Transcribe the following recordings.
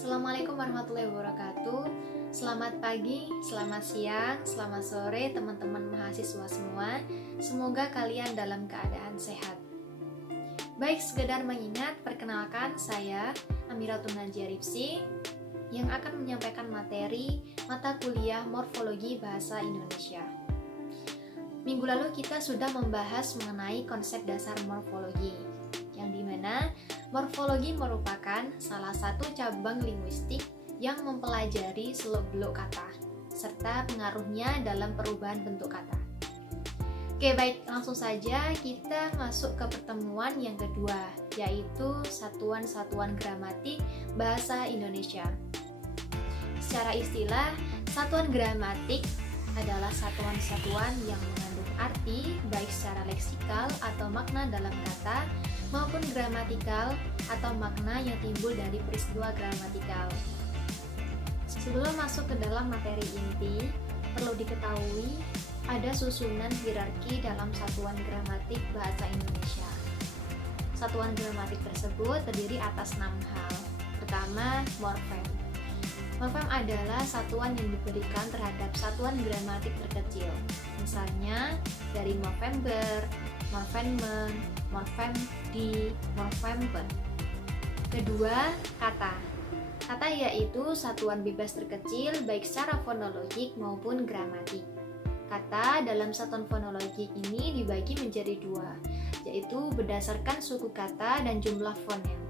Assalamualaikum warahmatullahi wabarakatuh. Selamat pagi, selamat siang, selamat sore teman-teman mahasiswa semua. Semoga kalian dalam keadaan sehat. Baik, sekedar mengingat, perkenalkan saya Amiratun Najia Ripsi yang akan menyampaikan materi mata kuliah Morfologi Bahasa Indonesia. Minggu lalu kita sudah membahas mengenai konsep dasar morfologi, yang dimana morfologi merupakan salah satu cabang linguistik yang mempelajari seluk-beluk kata, serta pengaruhnya dalam perubahan bentuk kata. Oke, baik, langsung saja kita masuk ke pertemuan yang kedua, yaitu satuan-satuan gramatik bahasa Indonesia. Secara istilah, satuan gramatik adalah satuan-satuan yang mengandung arti baik secara leksikal atau makna dalam kata maupun gramatikal atau makna yang timbul dari peristiwa gramatikal. Sebelum masuk ke dalam materi inti, perlu diketahui ada susunan hierarki dalam satuan gramatik bahasa Indonesia. Satuan gramatik tersebut terdiri atas 6 hal. Pertama, morfem. Morfem adalah satuan yang diberikan terhadap satuan gramatik terkecil. Misalnya dari November, morfemen, morfemdi, morfempen. Kedua, kata. Kata yaitu satuan bebas terkecil baik secara fonologik maupun gramatik. Kata dalam satuan fonologik ini dibagi menjadi dua, yaitu berdasarkan suku kata dan jumlah fonem.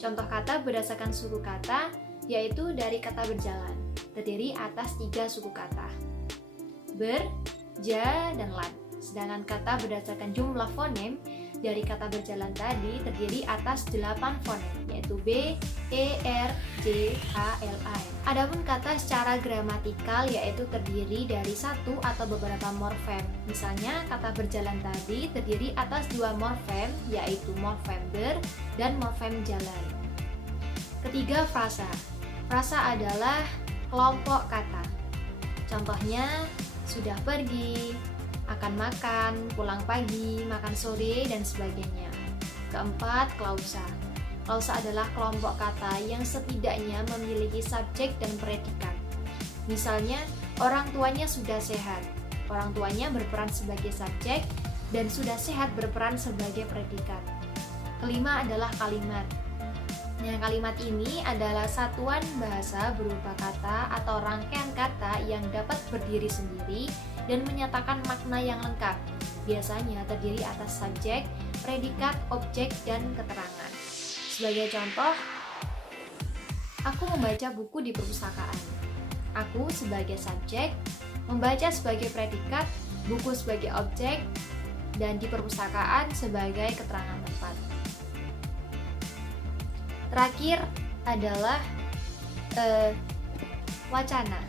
Contoh kata berdasarkan suku kata yaitu dari kata berjalan, terdiri atas 3 suku kata, ber, ja, dan lan. Sedangkan kata berdasarkan jumlah fonem dari kata berjalan tadi terdiri atas 8 fonem, yaitu B, E, R, J, K, L, A, N. Adapun kata secara gramatikal yaitu terdiri dari satu atau beberapa morfem. Misalnya kata berjalan tadi terdiri atas 2 morfem, yaitu morfem ber dan morfem jalan. Ketiga, frasa. Frasa adalah kelompok kata. Contohnya, sudah pergi, akan makan, pulang pagi, makan sore, dan sebagainya. Keempat, klausa. Klausa adalah kelompok kata yang setidaknya memiliki subjek dan predikat. Misalnya, orang tuanya sudah sehat. Orang tuanya berperan sebagai subjek dan sudah sehat berperan sebagai predikat. Kelima adalah kalimat. Nah, kalimat ini adalah satuan bahasa berupa kata atau rangkaian kata yang dapat berdiri sendiri dan menyatakan makna yang lengkap. Biasanya terdiri atas subjek, predikat, objek, dan keterangan. Sebagai contoh, aku membaca buku di perpustakaan. Aku sebagai subjek, membaca sebagai predikat, buku sebagai objek, dan di perpustakaan sebagai keterangan tempat. Terakhir adalah wacana.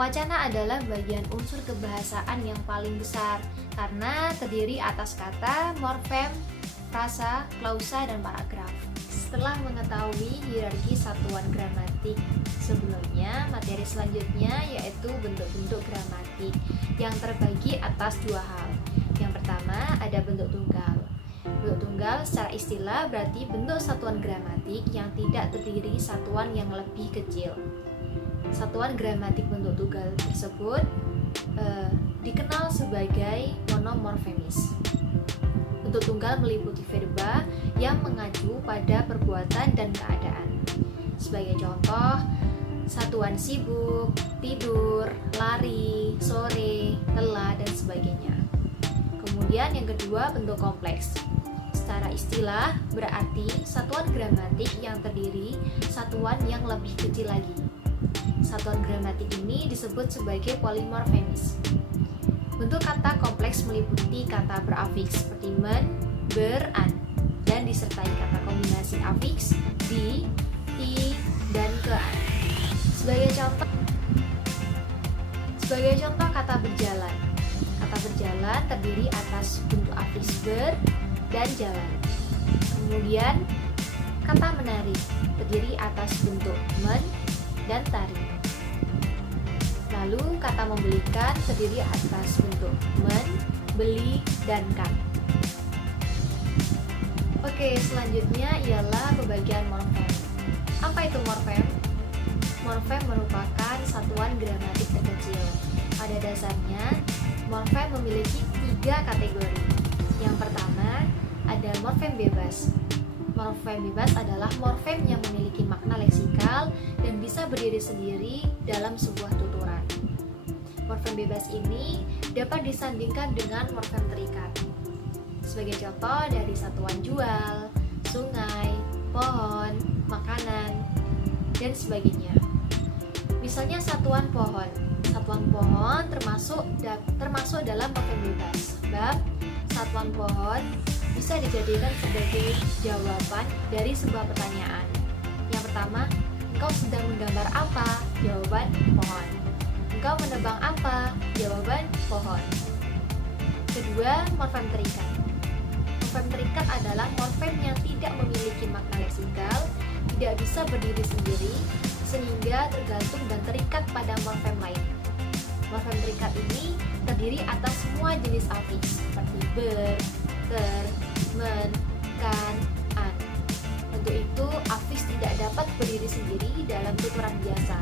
Wacana adalah bagian unsur kebahasaan yang paling besar karena terdiri atas kata, morfem, frasa, klausa, dan paragraf. Setelah mengetahui hierarki satuan gramatik sebelumnya, materi selanjutnya yaitu bentuk-bentuk gramatik yang terbagi atas 2 hal. Yang pertama ada bentuk tunggal. Bentuk tunggal secara istilah berarti bentuk satuan gramatik yang tidak terdiri satuan yang lebih kecil. Satuan gramatik bentuk tunggal tersebut dikenal sebagai monomorfemis. Bentuk tunggal meliputi verba yang mengacu pada perbuatan dan keadaan. Sebagai contoh, satuan sibuk, tidur, lari, sore, lelah, dan sebagainya. Kemudian yang kedua, bentuk kompleks. Secara istilah berarti satuan gramatik yang terdiri satuan yang lebih kecil lagi. Satuan gramatik ini disebut sebagai polimorfemis. Bentuk kata kompleks meliputi kata berafiks seperti men, ber, an, dan disertai kata kombinasi afiks di, ti, dan ke an. Sebagai contoh kata berjalan. Kata berjalan terdiri atas bentuk afiks ber dan jalan. Kemudian kata menari terdiri atas bentuk men dan tari. Lalu kata membelikan terdiri atas bentuk men, beli, dan kan. Oke, selanjutnya ialah pembagian morfem. Apa Apa itu morfem? Morfem merupakan satuan gramatik terkecil. Pada dasarnya, morfem memiliki 3 kategori. Yang pertama, ada morfem bebas. Morfem bebas adalah morfem yang memiliki makna leksikal dan bisa berdiri sendiri dalam sebuah tuturan. Morfem bebas ini dapat disandingkan dengan morfem terikat. Sebagai contoh dari satuan jual, sungai, pohon, makanan, dan sebagainya. Misalnya satuan pohon. Satuan pohon termasuk dalam morfem bebas. Sebab satuan pohon bisa dijadikan sebagai jawaban dari sebuah pertanyaan. Yang pertama, engkau sedang menggambar apa? Jawaban pohon. Engkau menebang apa? Jawaban pohon. Kedua, morfem terikat. Morfem terikat adalah morfem yang tidak memiliki makna leksikal, tidak bisa berdiri sendiri, sehingga tergantung dan terikat pada morfem lain. Morfem terikat ini terdiri atas semua jenis afiks seperti ber, ter, men, kan, an. Untuk itu, afiks tidak dapat berdiri sendiri dalam tuturan biasa,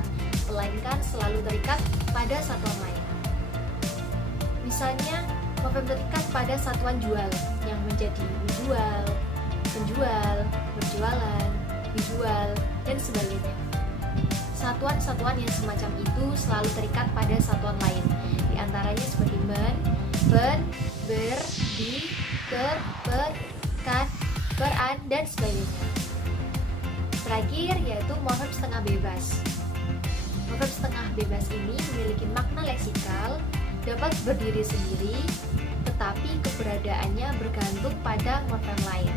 melainkan selalu terikat pada satuan lain. Misalnya, morfem terikat pada satuan jual yang menjadi menjual, penjual, berjualan, dijual, dan sebagainya. Satuan-satuan yang semacam itu selalu terikat pada satuan lain, di antaranya seperti men, pen, ber, di, ter, per, kan, peran, dan sebagainya. Terakhir yaitu morfem setengah bebas. Morfem setengah bebas ini memiliki makna leksikal, dapat berdiri sendiri, tetapi keberadaannya bergantung pada morfem lain.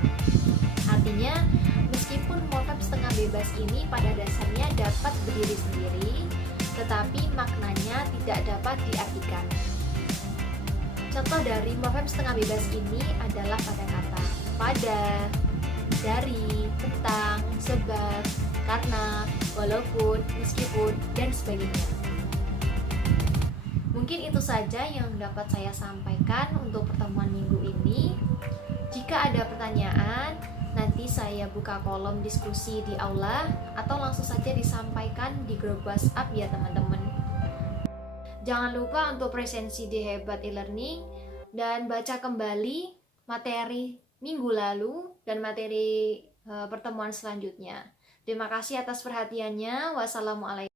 Artinya, meskipun morfem setengah bebas ini pada dasarnya dapat berdiri sendiri, tetapi maknanya tidak dapat diartikan. Contoh dari morfem setengah bebas ini adalah pada kata pada, dari, tentang, sebab, karena, walaupun, meskipun, dan sebagainya. Mungkin itu saja yang dapat saya sampaikan untuk pertemuan minggu ini. Jika ada pertanyaan, nanti saya buka kolom diskusi di aula atau langsung saja disampaikan di grup WhatsApp ya teman-teman. Jangan lupa untuk presensi di Hebat e-learning dan baca kembali materi minggu lalu dan materi pertemuan selanjutnya. Terima kasih atas perhatiannya. Wassalamualaikum.